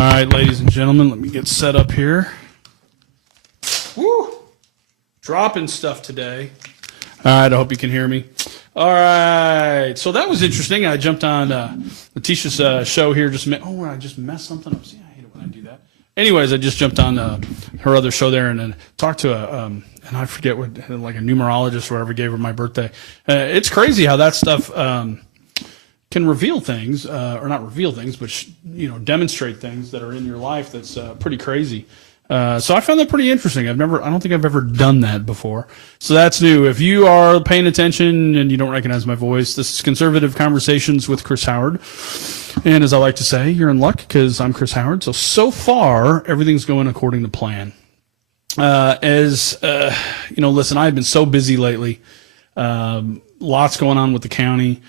right, ladies and gentlemen, let me get set up here. Woo! Dropping stuff today. All right, I hope you can hear me. All right, so that was interesting. I jumped on Letitia's show here. I just messed something up. See, I hate it when I do that. Anyways, I just jumped on her other show there and talked to and I forget what, like a numerologist or whatever, gave her my birthday. It's crazy how that stuff can reveal things, or not reveal things, but demonstrate things that are in your life. That's pretty crazy. So I found that pretty interesting. I don't think I've ever done that before. So that's new. If you are paying attention and you don't recognize my voice, this is Conservative Conversations with Chris Howard. And as I like to say, you're in luck because I'm Chris Howard. So far, everything's going according to plan. Listen, I've been so busy lately. Lots going on with the county.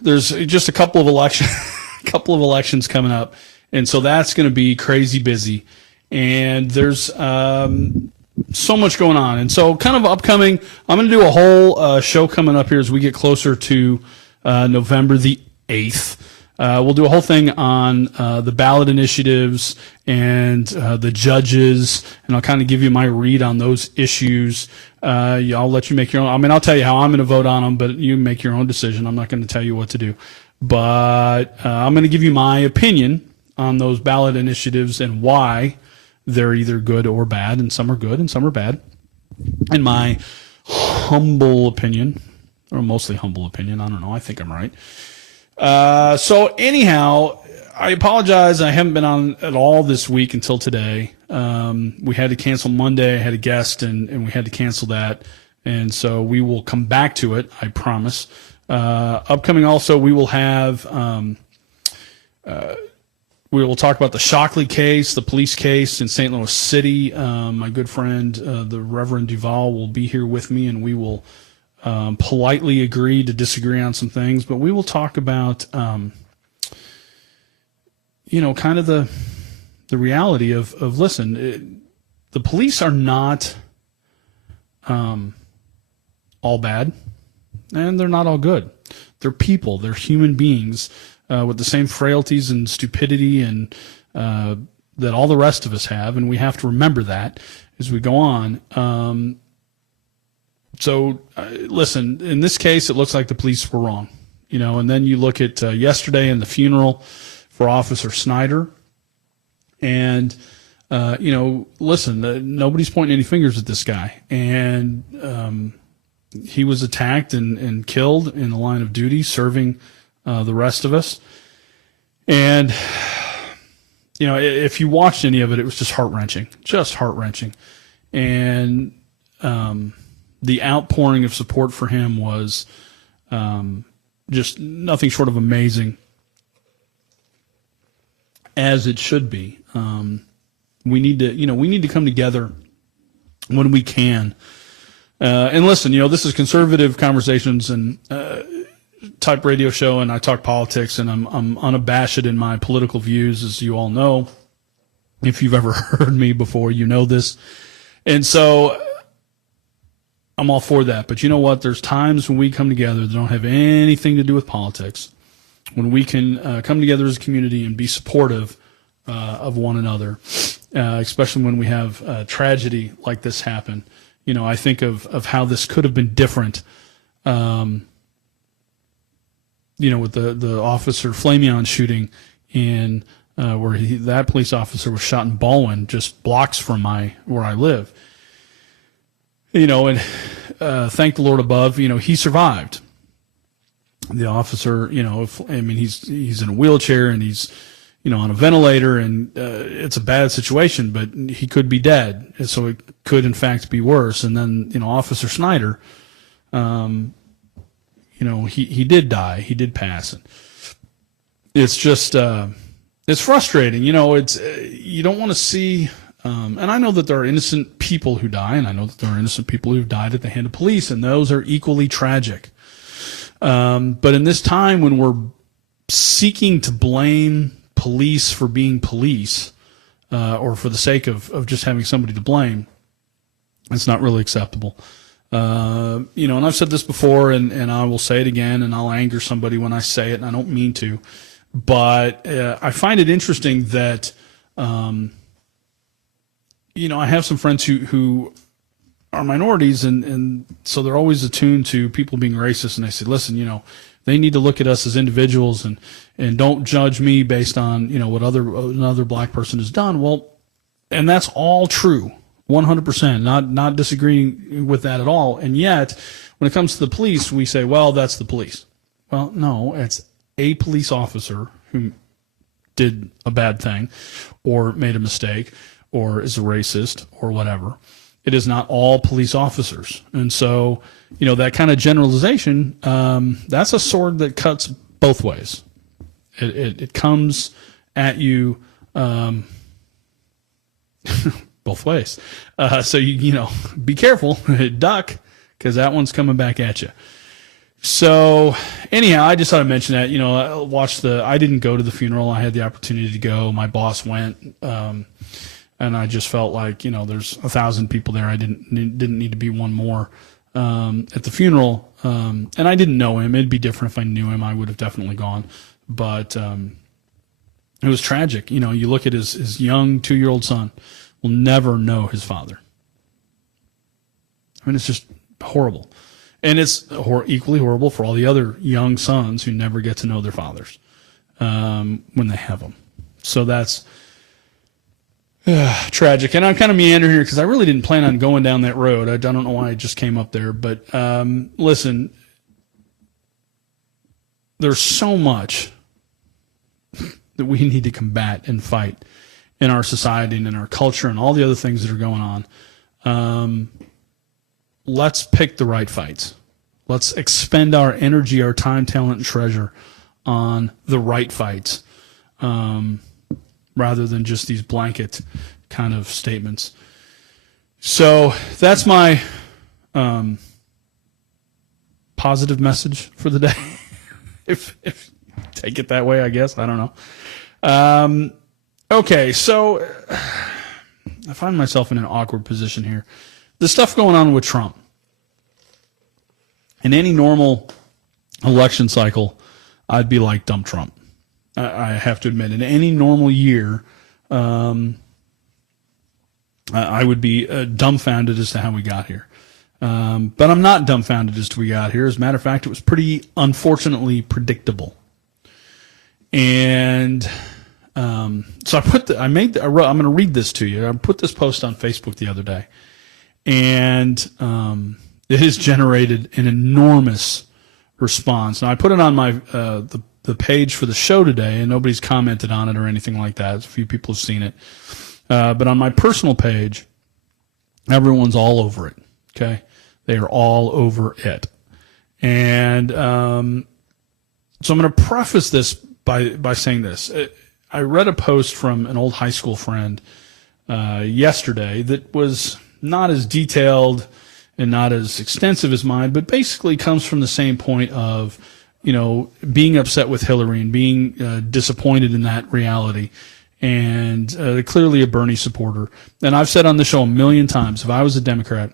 There's just a couple of elections coming up. And so that's going to be crazy busy. And there's so much going on. And so kind of upcoming, I'm going to do a whole show coming up here as we get closer to November the 8th. We'll do a whole thing on the ballot initiatives and the judges, and I'll kind of give you my read on those issues. I'll let you make your own. I'll tell you how I'm going to vote on them, but you make your own decision. I'm not going to tell you what to do. But I'm going to give you my opinion on those ballot initiatives and why they're either good or bad, and some are good and some are bad. In my humble opinion, or mostly humble opinion, I don't know, I think I'm right. So anyhow, I apologize. I haven't been on at all this week until today. We had to cancel Monday. I had a guest and we had to cancel that. And so we will come back to it, I promise. Upcoming also, we will have, we will talk about the Shockley case, the police case in St. Louis City. My good friend, the Reverend Duval, will be here with me, and we will politely agree to disagree on some things. But we will talk about, kind of the reality of listen, the police are not all bad, and they're not all good. They're people. They're human beings. With the same frailties and stupidity and that all the rest of us have, and we have to remember that as we go on. Listen, in this case, it looks like the police were wrong, and then you look at yesterday in the funeral for Officer Snyder, and, listen, nobody's pointing any fingers at this guy, and he was attacked and killed in the line of duty, serving the rest of us. And, if you watched any of it, it was just heart-wrenching. And the outpouring of support for him was just nothing short of amazing, as it should be. We need to come together when we can. And listen, this is Conservative Conversations and type radio show, and I talk politics, and I'm unabashed in my political views, as you all know. If you've ever heard me before, you know this. And so I'm all for that. But you know what? There's times when we come together that don't have anything to do with politics, when we can come together as a community and be supportive of one another, especially when we have tragedy like this happen. I think of how this could have been different. With the Officer Flamion shooting in where that police officer was shot in Baldwin, just blocks from where I live. And thank the Lord above, he survived. The officer, he's in a wheelchair and he's, on a ventilator, and it's a bad situation, but he could be dead. And so it could, in fact, be worse. And then, Officer Snyder, he did die. He did pass. And it's just, it's frustrating. It's, you don't want to see, and I know that there are innocent people who die, and I know that there are innocent people who've died at the hand of police, and those are equally tragic. But in this time when we're seeking to blame police for being police, or for the sake of just having somebody to blame, it's not really acceptable. And I've said this before, and I will say it again, and I'll anger somebody when I say it, and I don't mean to, But I find it interesting that, I have some friends who are minorities, and so they're always attuned to people being racist. And they say, listen, they need to look at us as individuals and don't judge me based on, what another black person has done. Well, and that's all true, 100%, not disagreeing with that at all. And yet, when it comes to the police, we say, well, that's the police. Well, no, it's a police officer who did a bad thing or made a mistake or is a racist or whatever. It is not all police officers. And so, that kind of generalization, that's a sword that cuts both ways. It comes at you both ways. So, be careful, duck, because that one's coming back at you. So anyhow, I just thought I'd mention that, I didn't go to the funeral. I had the opportunity to go. My boss went, and I just felt like, there's 1,000 people there. I didn't need to be one more, at the funeral. And I didn't know him. It'd be different if I knew him. I would have definitely gone, but, it was tragic. You look at his young 2-year-old son will never know his father. I mean, it's just horrible. And it's equally horrible for all the other young sons who never get to know their fathers when they have them. So that's tragic. And I'm kind of meandering here because I really didn't plan on going down that road. I don't know why I just came up there. But listen, there's so much that we need to combat and fight in our society and in our culture and all the other things that are going on. Let's pick the right fights. Let's expend our energy, our time, talent, and treasure on the right fights, rather than just these blanket kind of statements. So that's my positive message for the day. if take it that way, I guess. I don't know. Okay, so I find myself in an awkward position here. The stuff going on with Trump. In any normal election cycle, I'd be like, dump Trump. I have to admit, in any normal year, I would be dumbfounded as to how we got here. But I'm not dumbfounded as to how we got here. As a matter of fact, it was pretty, unfortunately, predictable. And so I'm going to read this to you. I put this post on Facebook the other day. And it has generated an enormous response. Now, I put it on my the page for the show today, and nobody's commented on it or anything like that. A few people have seen it. But on my personal page, everyone's all over it, okay? They are all over it. And so I'm going to preface this by saying this. I read a post from an old high school friend yesterday that was not as detailed and not as extensive as mine, but basically comes from the same point of, being upset with Hillary and being disappointed in that reality, and clearly a Bernie supporter. And I've said on the show a million times, if I was a Democrat,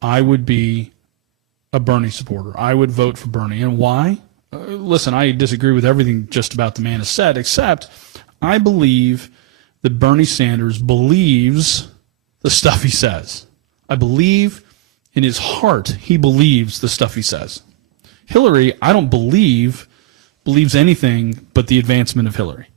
I would be a Bernie supporter. I would vote for Bernie. And why? Listen, I disagree with everything just about the man has said, except I believe that Bernie Sanders believes the stuff he says. I believe in his heart he believes the stuff he says. Hillary, I don't believes anything but the advancement of Hillary.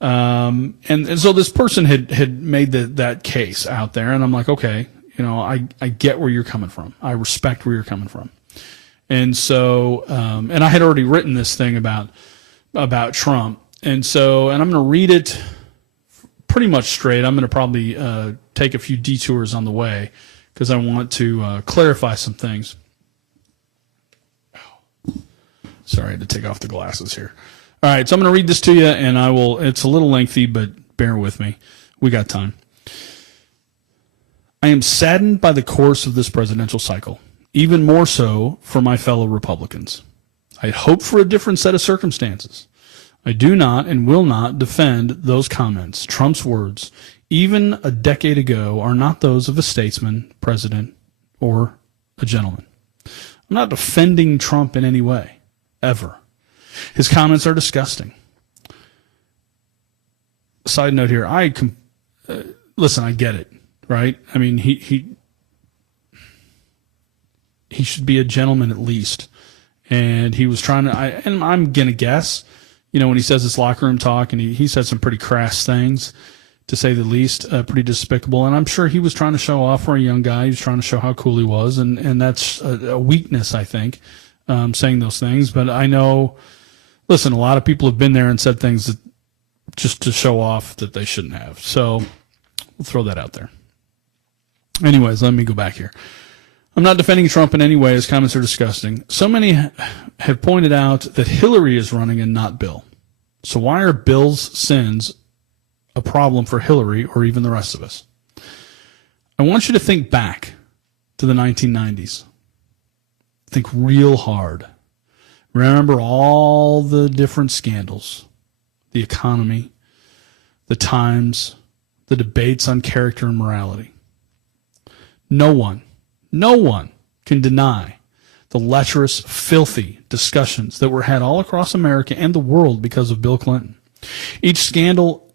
And so this person had made that case out there, and I'm like, okay, I get where you're coming from. I respect where you're coming from. And so, and I had already written this thing about Trump. And I'm going to read it pretty much straight. I'm going to probably take a few detours on the way because I want to clarify some things. Sorry, I had to take off the glasses here. All right, so I'm going to read this to you, and it's a little lengthy, but bear with me. We got time. I am saddened by the course of this presidential cycle, even more so for my fellow Republicans. I had hoped for a different set of circumstances. I do not and will not defend those comments. Trump's words, even a decade ago, are not those of a statesman, president, or a gentleman. I'm not defending Trump in any way, ever. His comments are disgusting. Side note here, listen, I get it, right? I mean, he should be a gentleman at least. And he was trying to, and I'm going to guess, when he says this locker room talk, and he said some pretty crass things, to say the least, pretty despicable. And I'm sure he was trying to show off for a young guy. He was trying to show how cool he was. And that's a weakness, I think, saying those things. But I know, listen, a lot of people have been there and said things that just to show off that they shouldn't have. So we'll throw that out there. Anyways, let me go back here. I'm not defending Trump in any way. His comments are disgusting. So many have pointed out that Hillary is running and not Bill. So why are Bill's sins a problem for Hillary or even the rest of us? I want you to think back to the 1990s. Think real hard. Remember all the different scandals, the economy, the times, the debates on character and morality. No one can deny the lecherous, filthy discussions that were had all across America and the world because of Bill Clinton. Each scandal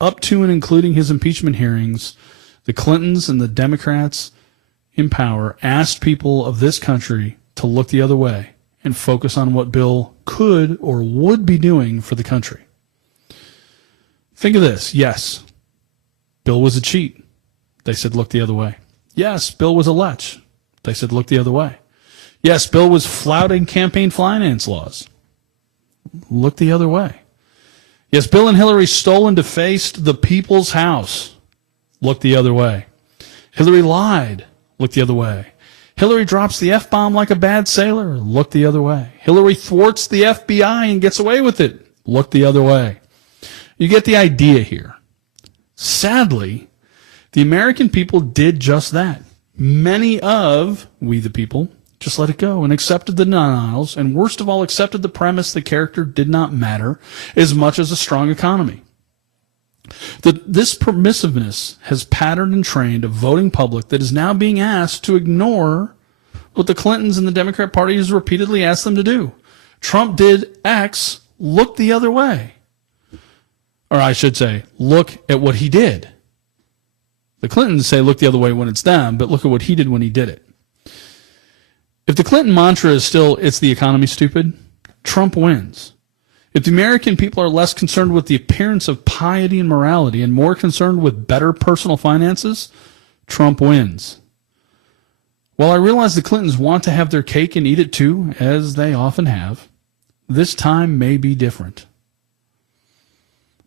up to and including his impeachment hearings, the Clintons and the Democrats in power asked people of this country to look the other way and focus on what Bill could or would be doing for the country. Think of this. Yes, Bill was a cheat. They said, look the other way. Yes, Bill was a lech. They said, look the other way. Yes, Bill was flouting campaign finance laws. Look the other way. Yes, Bill and Hillary stole and defaced the people's house. Look the other way. Hillary lied. Look the other way. Hillary drops the F-bomb like a bad sailor. Look the other way. Hillary thwarts the FBI and gets away with it. Look the other way. You get the idea here. Sadly, the American people did just that. Many of we, the people, just let it go and accepted the denials, and worst of all, accepted the premise that character did not matter as much as a strong economy. This permissiveness has patterned and trained a voting public that is now being asked to ignore what the Clintons and the Democrat Party has repeatedly asked them to do. Trump did X, look the other way. Or I should say, look at what he did. The Clintons say look the other way when it's them, but look at what he did when he did it. If the Clinton mantra is still, it's the economy, stupid, Trump wins. If the American people are less concerned with the appearance of piety and morality and more concerned with better personal finances, Trump wins. While I realize the Clintons want to have their cake and eat it too, as they often have, this time may be different.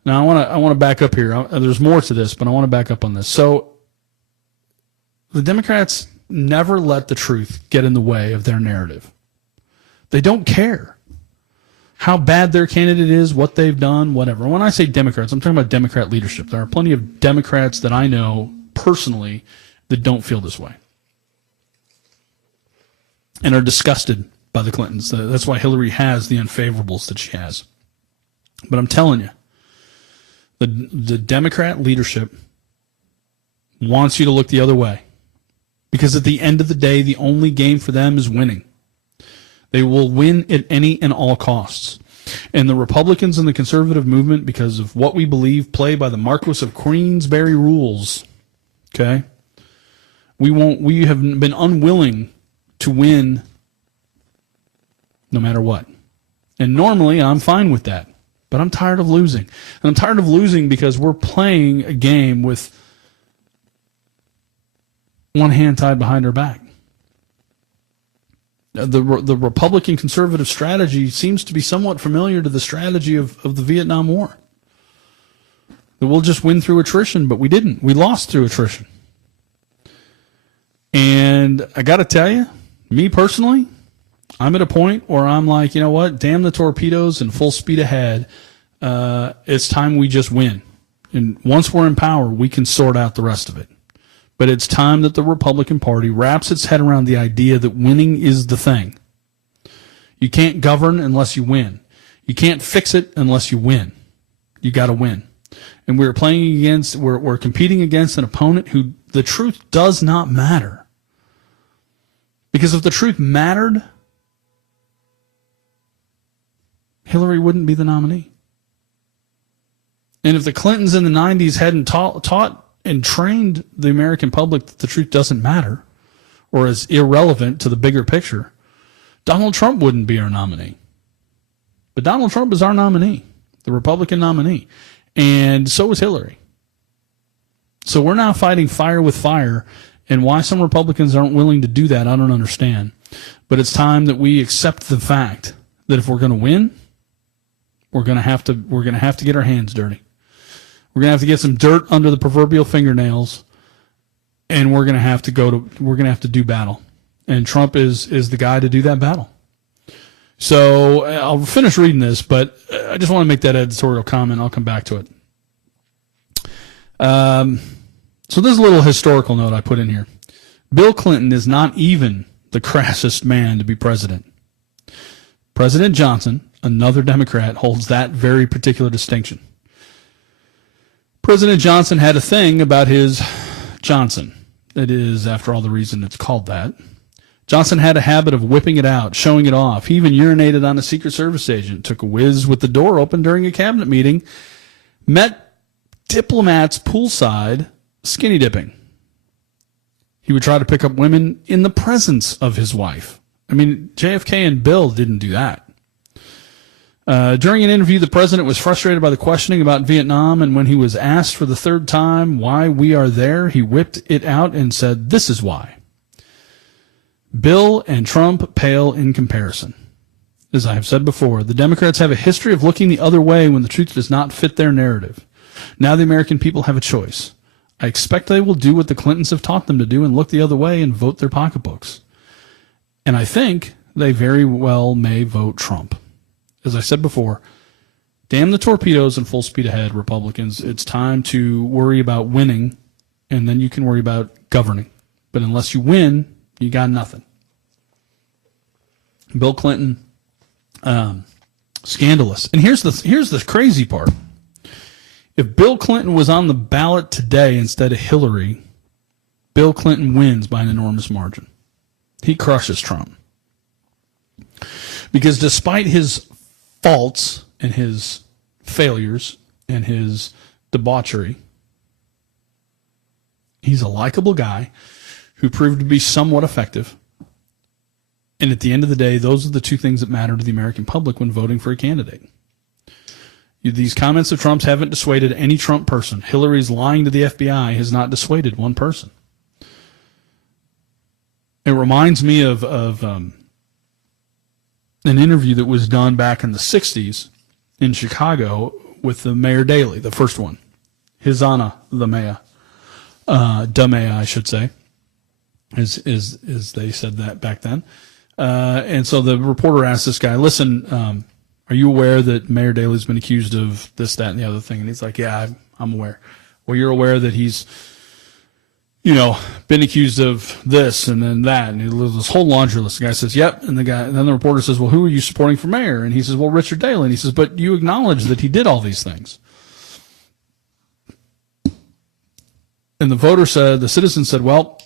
Now, I want to back up here. There's more to this, but I want to back up on this. So, the Democrats never let the truth get in the way of their narrative. They don't care how bad their candidate is, what they've done, whatever. When I say Democrats, I'm talking about Democrat leadership. There are plenty of Democrats that I know personally that don't feel this way and are disgusted by the Clintons. That's why Hillary has the unfavorables that she has. But I'm telling you, the Democrat leadership wants you to look the other way. Because at the end of the day, the only game for them is winning. They will win at any and all costs. And the Republicans and the conservative movement, because of what we believe, play by the Marquis of Queensberry rules. Okay? We have been unwilling to win no matter what. And normally I'm fine with that. But I'm tired of losing. And I'm tired of losing because we're playing a game with one hand tied behind our back. The Republican conservative strategy seems to be somewhat familiar to the strategy of the Vietnam War. That we'll just win through attrition, but we didn't. We lost through attrition. And I got to tell you, me personally, I'm at a point where I'm like, you know what? Damn the torpedoes and full speed ahead. It's time we just win. And once we're in power, we can sort out the rest of it. But it's time that the Republican Party wraps its head around the idea that winning is the thing. You can't govern unless you win. You can't fix it unless you win. You got to win. And we're competing against an opponent who the truth does not matter. Because if the truth mattered, Hillary wouldn't be the nominee. And if the Clintons in the 90s hadn't taught and trained the American public that the truth doesn't matter or is irrelevant to the bigger picture, Donald Trump wouldn't be our nominee. But Donald Trump is our nominee, the Republican nominee. And so is Hillary. So we're now fighting fire with fire. And why some Republicans aren't willing to do that, I don't understand. But it's time that we accept the fact that if we're going to win, we're going to have to get our hands dirty. We're going to have to get some dirt under the proverbial fingernails, and we're going to have to do battle. And Trump is the guy to do that battle. So I'll finish reading this, but I just want to make that editorial comment. I'll come back to it. So there's a little historical note I put in here. Bill Clinton is not even the crassest man to be president. President Johnson, another Democrat, holds that very particular distinction. President Johnson had a thing about his Johnson. That is, after all, the reason it's called that. Johnson had a habit of whipping it out, showing it off. He even urinated on a Secret Service agent, took a whiz with the door open during a cabinet meeting, met diplomats poolside, skinny dipping. He would try to pick up women in the presence of his wife. I mean, JFK and Bill didn't do that. During an interview, the president was frustrated by the questioning about Vietnam, and when he was asked for the third time why we are there, he whipped it out and said, "This is why." Bill and Trump pale in comparison. As I have said before, the Democrats have a history of looking the other way when the truth does not fit their narrative. Now the American people have a choice. I expect they will do what the Clintons have taught them to do and look the other way and vote their pocketbooks. And I think they very well may vote Trump. As I said before, damn the torpedoes and full speed ahead, Republicans. It's time to worry about winning, and then you can worry about governing. But unless you win, you got nothing. Bill Clinton, scandalous. And here's the crazy part. If Bill Clinton was on the ballot today instead of Hillary, Bill Clinton wins by an enormous margin. He crushes Trump. Because despite his faults and his failures and his debauchery, he's a likable guy who proved to be somewhat effective. And at the end of the day, those are the two things that matter to the American public when voting for a candidate. These comments of Trump's haven't dissuaded any Trump person. Hillary's lying to the FBI has not dissuaded one person. It reminds me of an interview that was done back in the 60s in Chicago with the Mayor Daley, the first one. His Honor, the Mayor. Da Mayor, I should say. As they said that back then. And so the reporter asked this guy, listen, are you aware that Mayor Daley's been accused of this, that, and the other thing? And he's like, yeah, I'm aware. Well, you're aware that he's, been accused of this and then that. And he lives this whole laundry list. The guy says, yep. And then the reporter says, well, who are you supporting for mayor? And he says, well, Richard Daley. And he says, but you acknowledge that he did all these things. And the citizen said, well,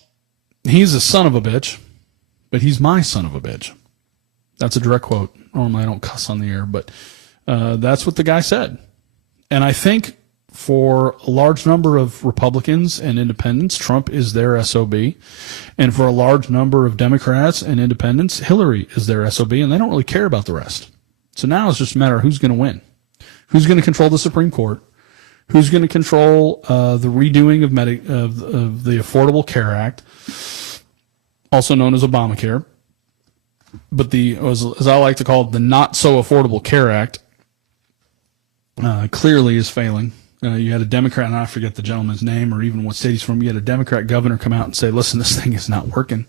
he's a son of a bitch, but he's my son of a bitch. That's a direct quote. Normally I don't cuss on the air, but that's what the guy said. And I think for a large number of Republicans and independents, Trump is their SOB. And for a large number of Democrats and independents, Hillary is their SOB, and they don't really care about the rest. So now it's just a matter of who's going to win. Who's going to control the Supreme Court? Who's going to control the redoing of the Affordable Care Act, also known as Obamacare? But as I like to call it, the not so Affordable Care Act clearly is failing. You had a Democrat, and I forget the gentleman's name or even what state he's from. You had a Democrat governor come out and say, listen, this thing is not working.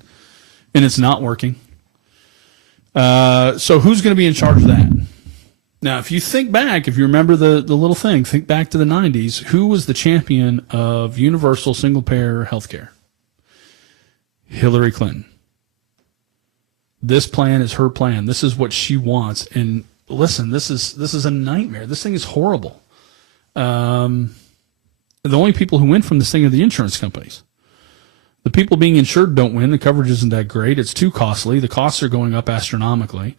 And it's not working. So who's going to be in charge of that? Now, if you think back, if you remember the little thing, think back to the 90s, who was the champion of universal single-payer health care? Hillary Clinton. This plan is her plan. This is what she wants. And listen, this is a nightmare. This thing is horrible. The only people who win from this thing are the insurance companies. The people being insured don't win. The coverage isn't that great. It's too costly. The costs are going up astronomically.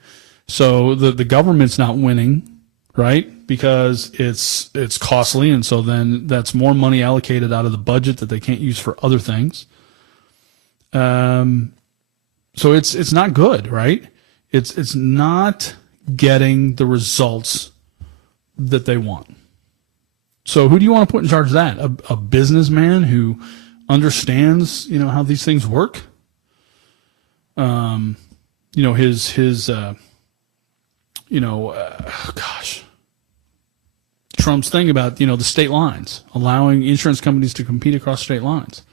So the government's not winning, right? Because it's costly, and so then that's more money allocated out of the budget that they can't use for other things. So it's not good, right? It's not getting the results that they want. So who do you want to put in charge of that? A businessman who understands, how these things work? Trump's thing about, the state lines, allowing insurance companies to compete across state lines.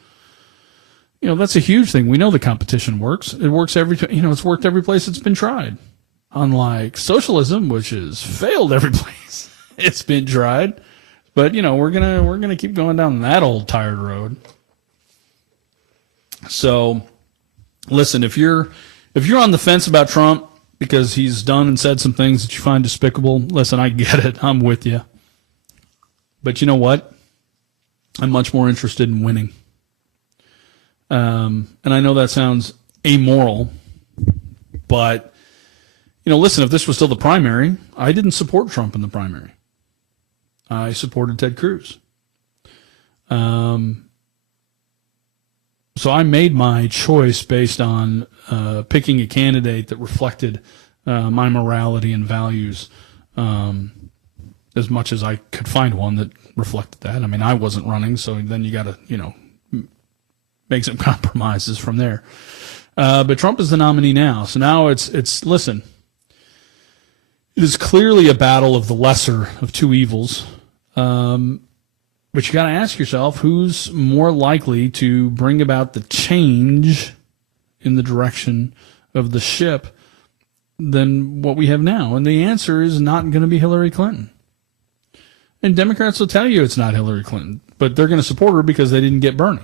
That's a huge thing. We know the competition works. It works it's worked every place it's been tried. Unlike socialism, which has failed every place it's been tried. But, we're gonna keep going down that old tired road. So, listen, if you're on the fence about Trump because he's done and said some things that you find despicable, listen, I get it. I'm with you. But you know what? I'm much more interested in winning. And I know that sounds amoral, but, listen, if this was still the primary, I didn't support Trump in the primary. I supported Ted Cruz. So I made my choice based on picking a candidate that reflected my morality and values as much as I could find one that reflected that. I mean, I wasn't running, so then you got to, make some compromises from there. But Trump is the nominee now. So now it's listen, it is clearly a battle of the lesser of two evils. But you got to ask yourself, who's more likely to bring about the change in the direction of the ship than what we have now? And the answer is not going to be Hillary Clinton. And Democrats will tell you it's not Hillary Clinton, but they're going to support her because they didn't get Bernie.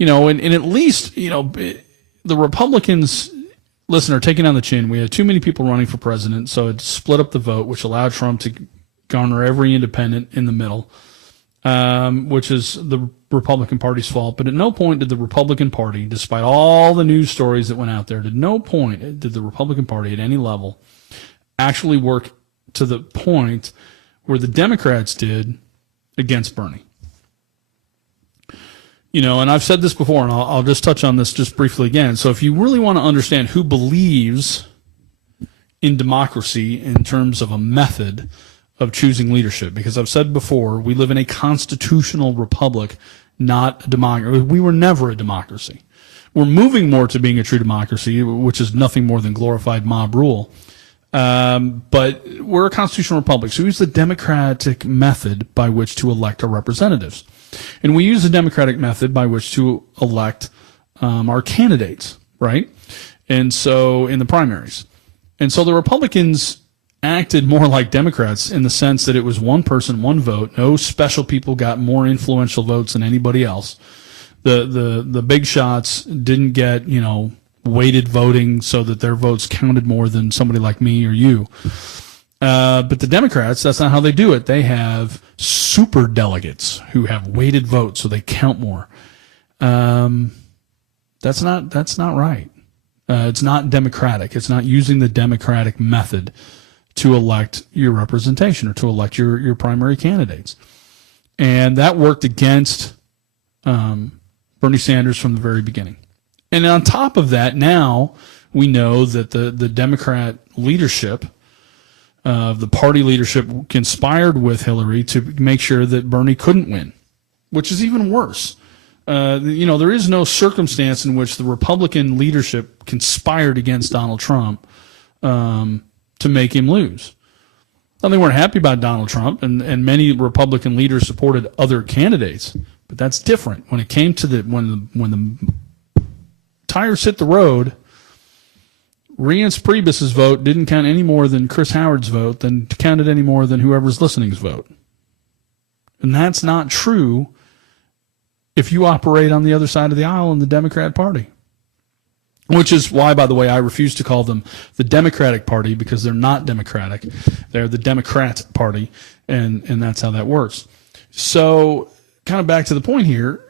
And at least, the Republicans, listen, are taking on the chin. We had too many people running for president, so it split up the vote, which allowed Trump to garner every independent in the middle, which is the Republican Party's fault. But at no point did the Republican Party, despite all the news stories that went out there, at no point did the Republican Party at any level actually work to the point where the Democrats did against Bernie. And I've said this before, and I'll just touch on this just briefly again. So if you really want to understand who believes in democracy in terms of a method of choosing leadership, because I've said before, we live in a constitutional republic, not a democracy. We were never a democracy. We're moving more to being a true democracy, which is nothing more than glorified mob rule. But we're a constitutional republic. So we use the democratic method by which to elect our representatives. And we use the democratic method by which to elect our candidates, right? And so in the primaries. And so the Republicans acted more like Democrats in the sense that it was one person, one vote. No special people got more influential votes than anybody else. The big shots didn't get, weighted voting so that their votes counted more than somebody like me or you. But the Democrats, that's not how they do it. They have super delegates who have weighted votes, so they count more. That's not right. It's not democratic. It's not using the democratic method to elect your representation or to elect your primary candidates. And that worked against Bernie Sanders from the very beginning. And on top of that, now we know that the Democrat leadership, the party leadership, conspired with Hillary to make sure that Bernie couldn't win, which is even worse. There is no circumstance in which the Republican leadership conspired against Donald Trump to make him lose. Now, they weren't happy about Donald Trump, and many Republican leaders supported other candidates, but that's different. When it came to when the tires hit the road, Reince Priebus's vote didn't count any more than Chris Howard's vote, than counted any more than whoever's listening's vote. And that's not true if you operate on the other side of the aisle in the Democrat Party. Which is why, by the way, I refuse to call them the Democratic Party, because they're not democratic. They're the Democrat Party, and that's how that works. So, kind of back to the point here,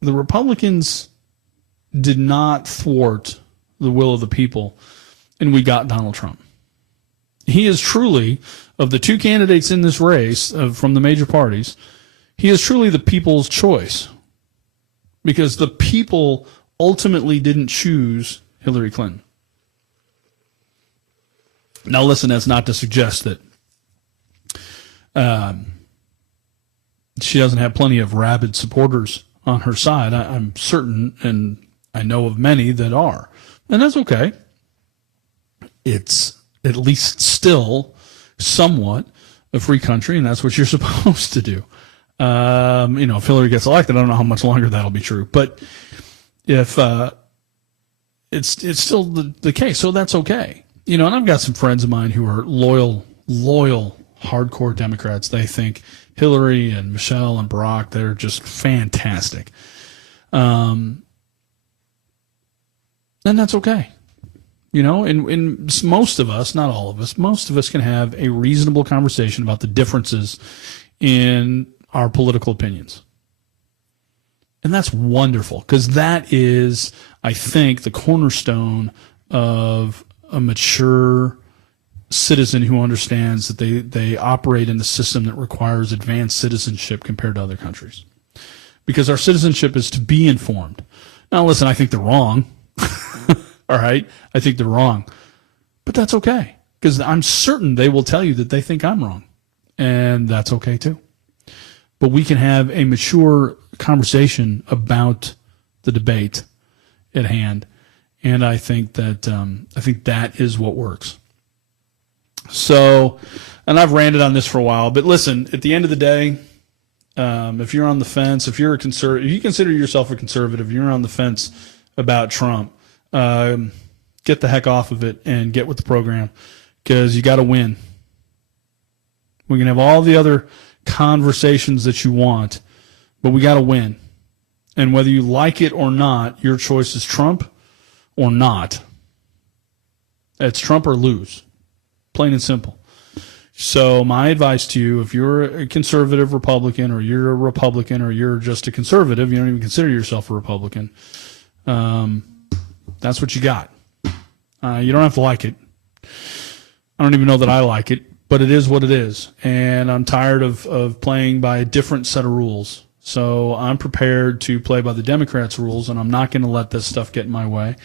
the Republicans did not thwart the will of the people, and we got Donald Trump. He is truly, of the two candidates in this race from the major parties, he is truly the people's choice, because the people ultimately didn't choose Hillary Clinton. Now, listen, that's not to suggest that she doesn't have plenty of rabid supporters on her side. I'm certain, and I know of many that are. And that's okay. It's at least still somewhat a free country, and that's what you're supposed to do. If Hillary gets elected, I don't know how much longer that'll be true. But if it's still the case, so that's okay. And I've got some friends of mine who are loyal, hardcore Democrats. They think Hillary and Michelle and Barack, they're just fantastic. And that's okay. And most of us, not all of us, most of us can have a reasonable conversation about the differences in our political opinions. And that's wonderful, because that is, I think, the cornerstone of a mature citizen who understands that they operate in a system that requires advanced citizenship compared to other countries. Because our citizenship is to be informed. Now, listen, I think they're wrong. All right? I think they're wrong. But that's okay, because I'm certain they will tell you that they think I'm wrong. And that's okay, too. But we can have a mature conversation about the debate at hand. And I think that is what works. So, and I've ranted on this for a while, but listen, at the end of the day, if you're on the fence, if you're a conservative, if you consider yourself a conservative, you're on the fence about Trump, get the heck off of it and get with the program, because you got to win. We can have all the other conversations that you want, but we got to win. And whether you like it or not, your choice is Trump or not. It's Trump or lose. Plain and simple. So my advice to you, if you're a conservative Republican, or you're a Republican, or you're just a conservative, you don't even consider yourself a Republican, that's what you got. You don't have to like it. I don't even know that I like it, but it is what it is. And I'm tired of playing by a different set of rules. So I'm prepared to play by the Democrats' rules, and I'm not going to let this stuff get in my way.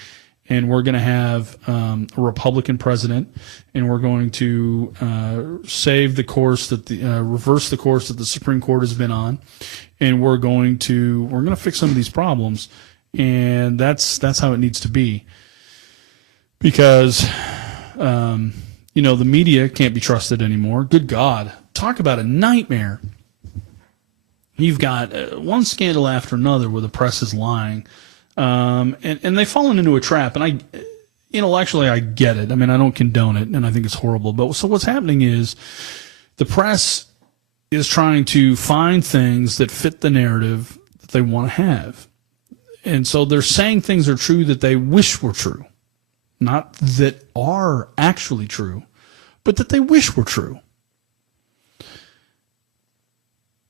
And we're going to have a Republican president, and we're going to save the course that reverse the course that the Supreme Court has been on, and we're going to fix some of these problems, and that's how it needs to be. Because the media can't be trusted anymore. Good God, talk about a nightmare. You've got one scandal after another where the press is lying. And they've fallen into a trap, and intellectually I get it. I mean, I don't condone it, and I think it's horrible. But so what's happening is the press is trying to find things that fit the narrative that they want to have. And so they're saying things are true that they wish were true. Not that are actually true, but that they wish were true.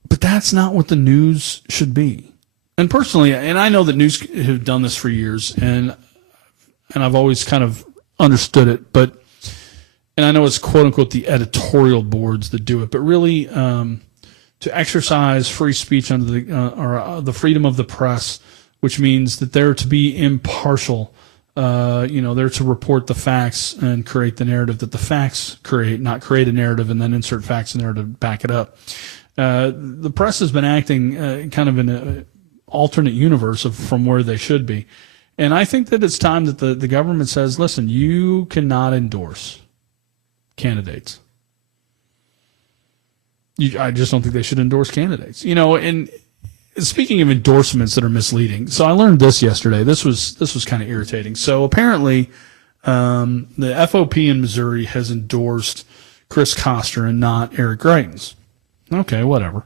But that's not what the news should be. And personally, and I know that news have done this for years, and I've always kind of understood it, and I know it's quote unquote the editorial boards that do it, but really to exercise free speech under the freedom of the press, which means that they're to be impartial, they're to report the facts and create the narrative that the facts create, not create a narrative and then insert facts in there to back it up. The press has been acting kind of in a alternate universe from where they should be. And I think that it's time that the government says, listen, you cannot endorse candidates. I just don't think they should endorse candidates. And speaking of endorsements that are misleading, so I learned this yesterday. This was kind of irritating. So apparently the FOP in Missouri has endorsed Chris Koster and not Eric Greitens. Okay, whatever.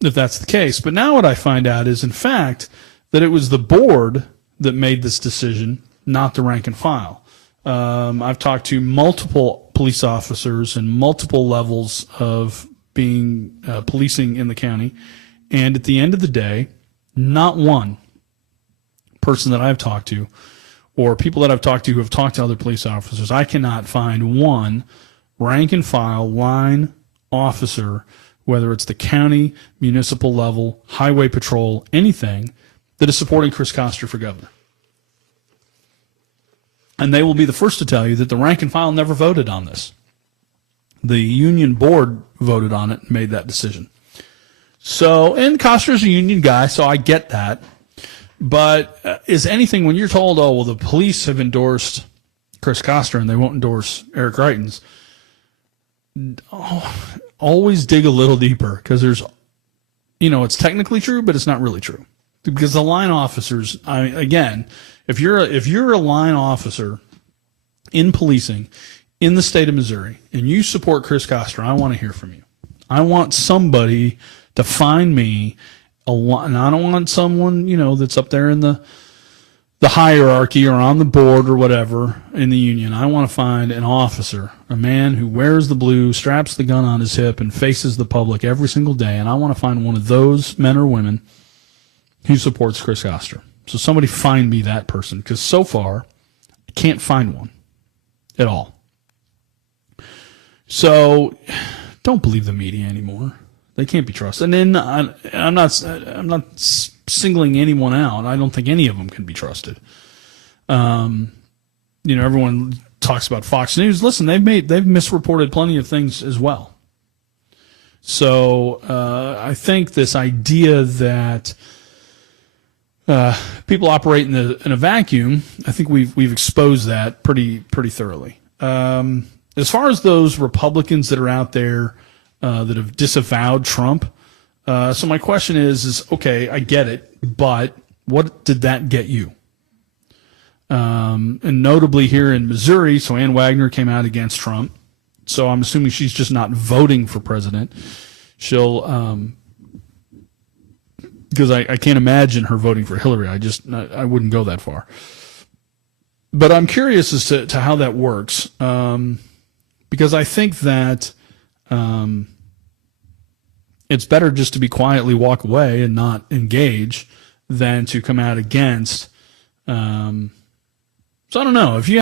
If that's the case. But now what I find out is, in fact, that it was the board that made this decision, not the rank and file. I've talked to multiple police officers and multiple levels of being policing in the county, and at the end of the day, not one person that I've talked to or people that I've talked to who have talked to other police officers, I cannot find one rank and file line officer, whether it's the county, municipal level, highway patrol, anything, that is supporting Chris Koster for governor. And they will be the first to tell you that the rank and file never voted on this. The union board voted on it and made that decision. So, and Koster's a union guy, so I get that. But is anything, when you're told, oh, well, the police have endorsed Chris Koster and they won't endorse Eric Greitens, always dig a little deeper, because there's, it's technically true, but it's not really true. Because the line officers, again, if you're a line officer in policing in the state of Missouri and you support Chris Koster, I want to hear from you. I want somebody to find me and I don't want someone, that's up there in the hierarchy or on the board or whatever in the union. I want to find an officer, a man who wears the blue, straps the gun on his hip, and faces the public every single day. And I want to find one of those men or women who supports Chris Koster. So somebody find me that person, because so far I can't find one at all. So don't believe the media anymore. They can't be trusted. And then I'm not singling anyone out. I don't think any of them can be trusted. Everyone talks about Fox News. Listen, they've misreported plenty of things as well. So I think this idea that people operate in a vacuum, I think we've exposed that pretty thoroughly. As far as those Republicans that are out there that have disavowed Trump, so my question is okay, I get it, but what did that get you? And notably here in Missouri, so Ann Wagner came out against Trump, so I'm assuming she's just not voting for president. She'll because I can't imagine her voting for Hillary. I wouldn't go that far. But I'm curious as to how that works, because I think that it's better just to be quietly walk away and not engage than to come out against. So I don't know if you